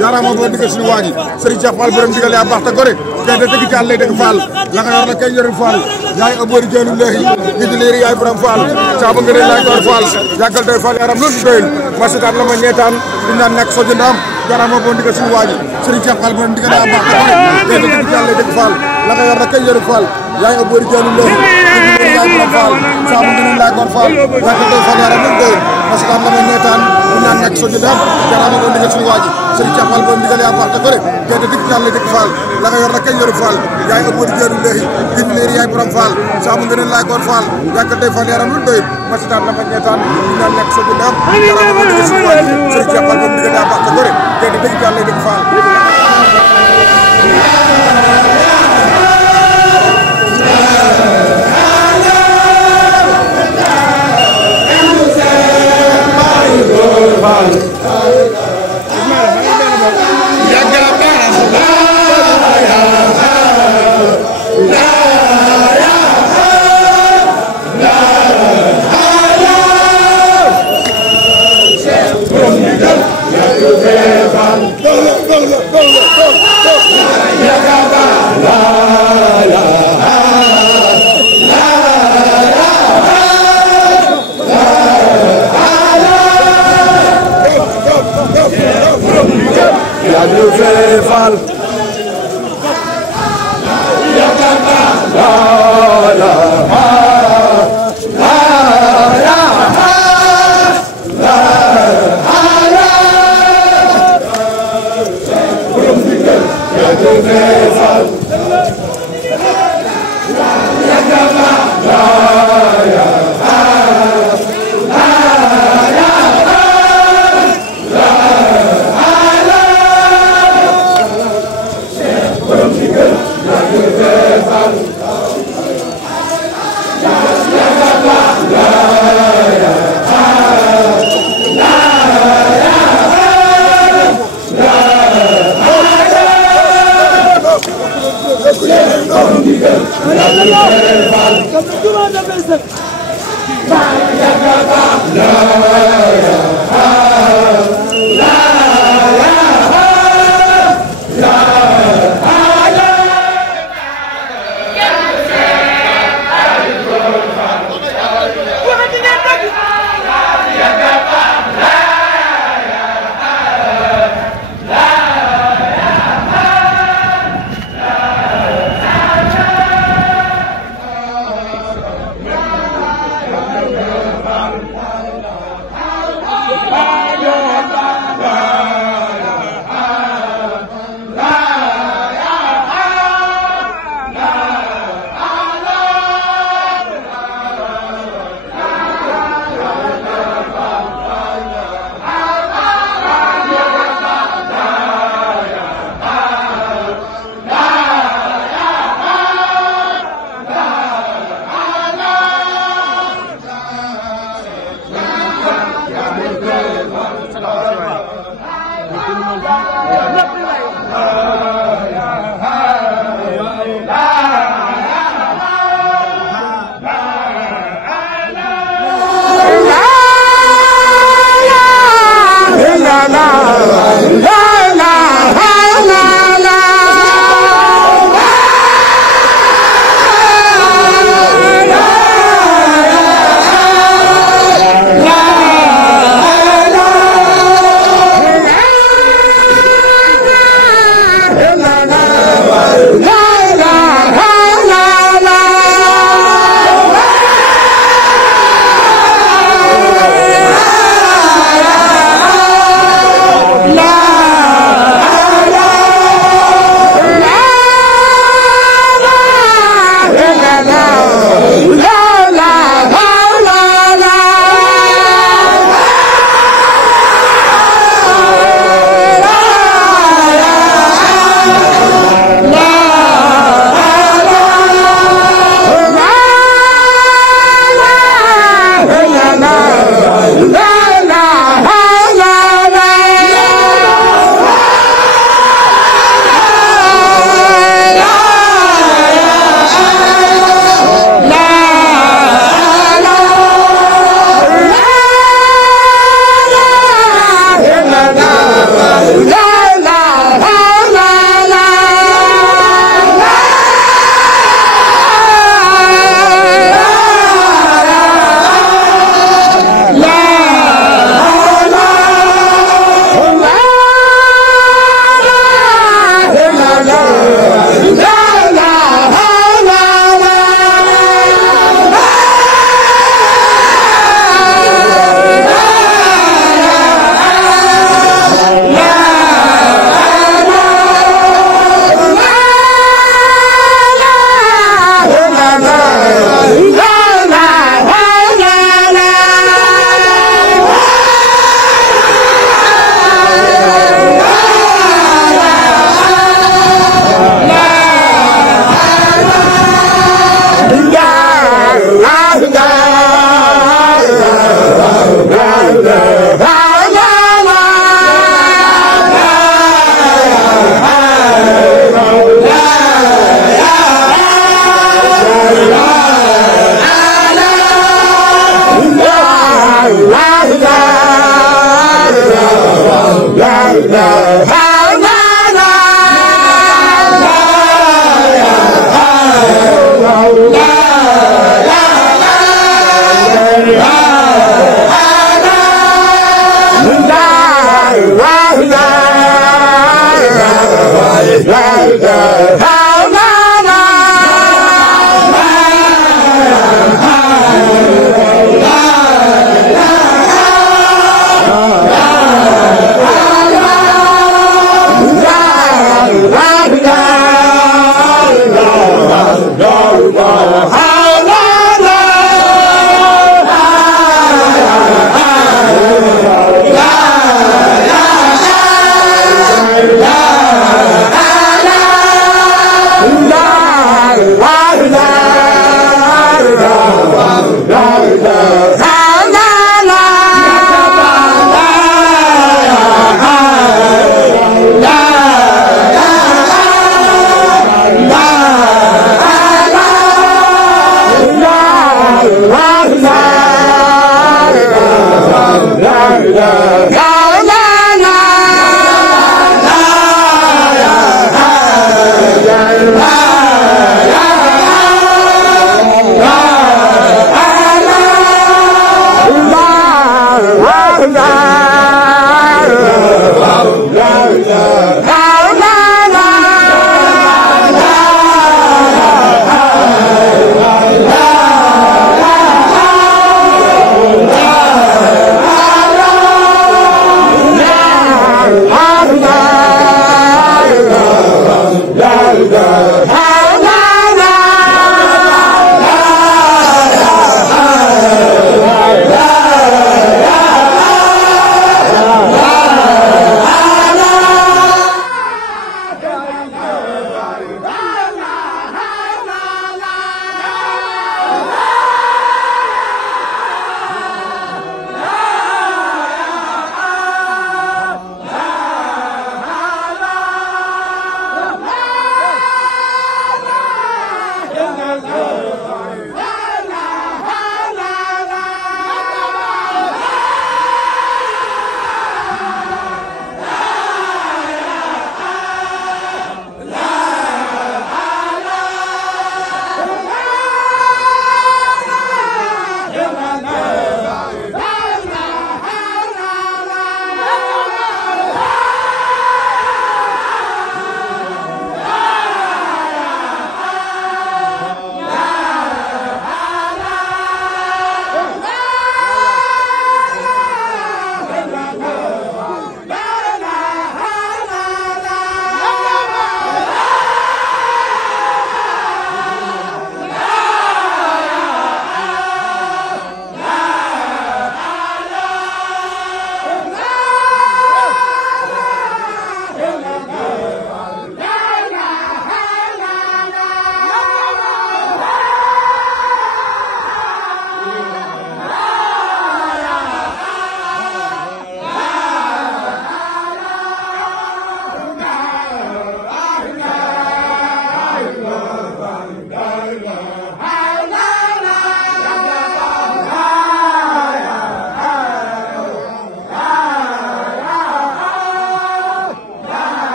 jaaraama boo diggee suñu waa ji Serigne Cheikh Fall borom digal yaa baax te gore te dëgg ci àll dëgg Fall la nga yor la kay njëriñ Fall yaay abori jeenu leexi gidi leeri yaay borom Fall saaba nga laay door Fall yàggal tey Fall yaram loolu doyul masitaat la ma ñeetaan du naan nekk so jëndam jaaraama boo diggee suñu waa ji Serigne Cheikh Fall borom digal yaa baax te gore te dëgg ci àll dëgg Fall la nga yor la kay njëriñ Fall yaay abori jeenu leexi gidi leeri yaay borom Fall saaba nga laay door Fall yàggal tey Fall yaram loolu doyul masitaat la ma ñeetaan du naan nekk so jëndam jaaraama boo diggee suñu waa ji Serigne Cheikh Fall borom digal yaa baax te gore te dëgg ci àll dëgg Fall la nga yor la kay njëriñ Fall yaay abori jeenu leexi gidi leeri yaay borom Fall saaba nga laay door Fall yàggal tey Fall yaram loolu doyul masitaat la ma ñeetaan du naan nekk so jëndam jaaraama boo diggee suñu waa ji Serigne Cheikh Fall borom digal yaa baax te gore te dëgg ci àll dëgg Fall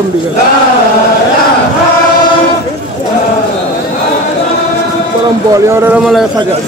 borom ndigal borom bool yow de dama lay xajal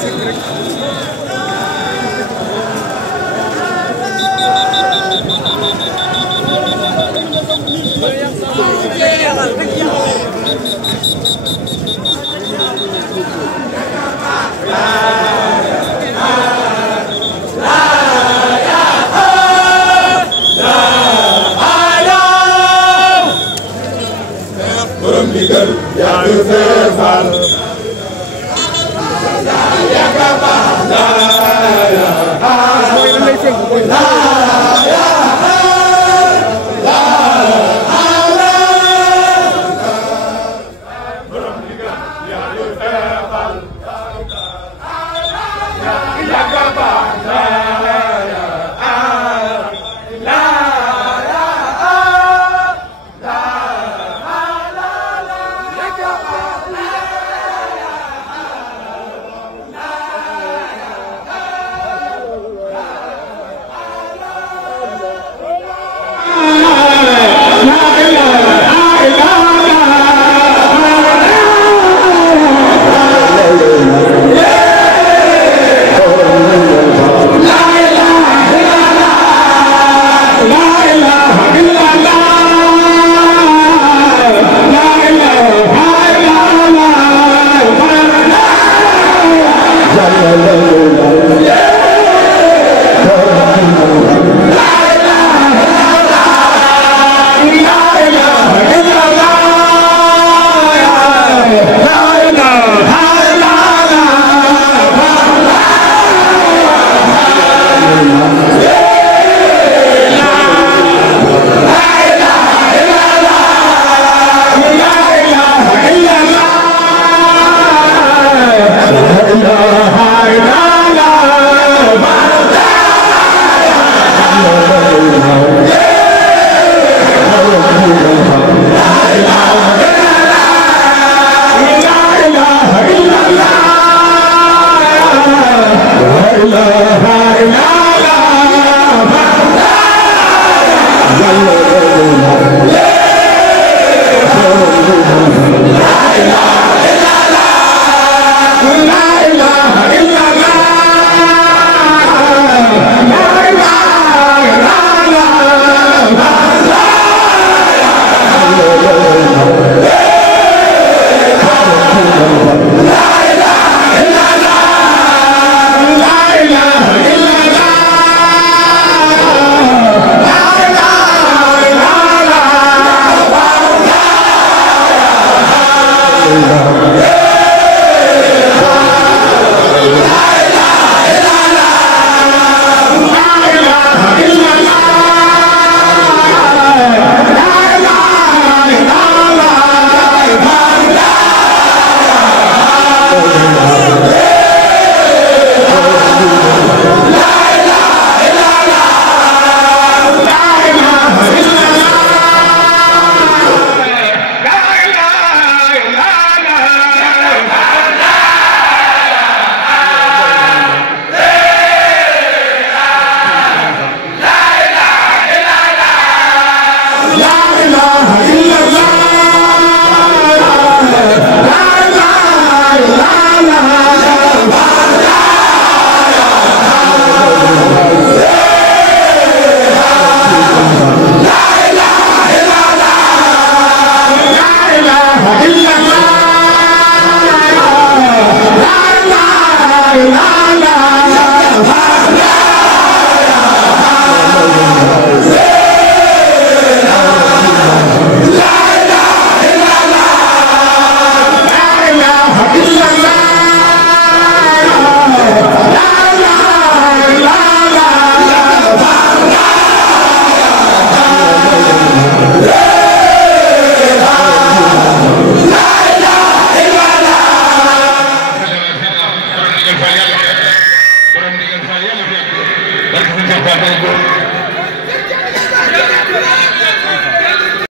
Barke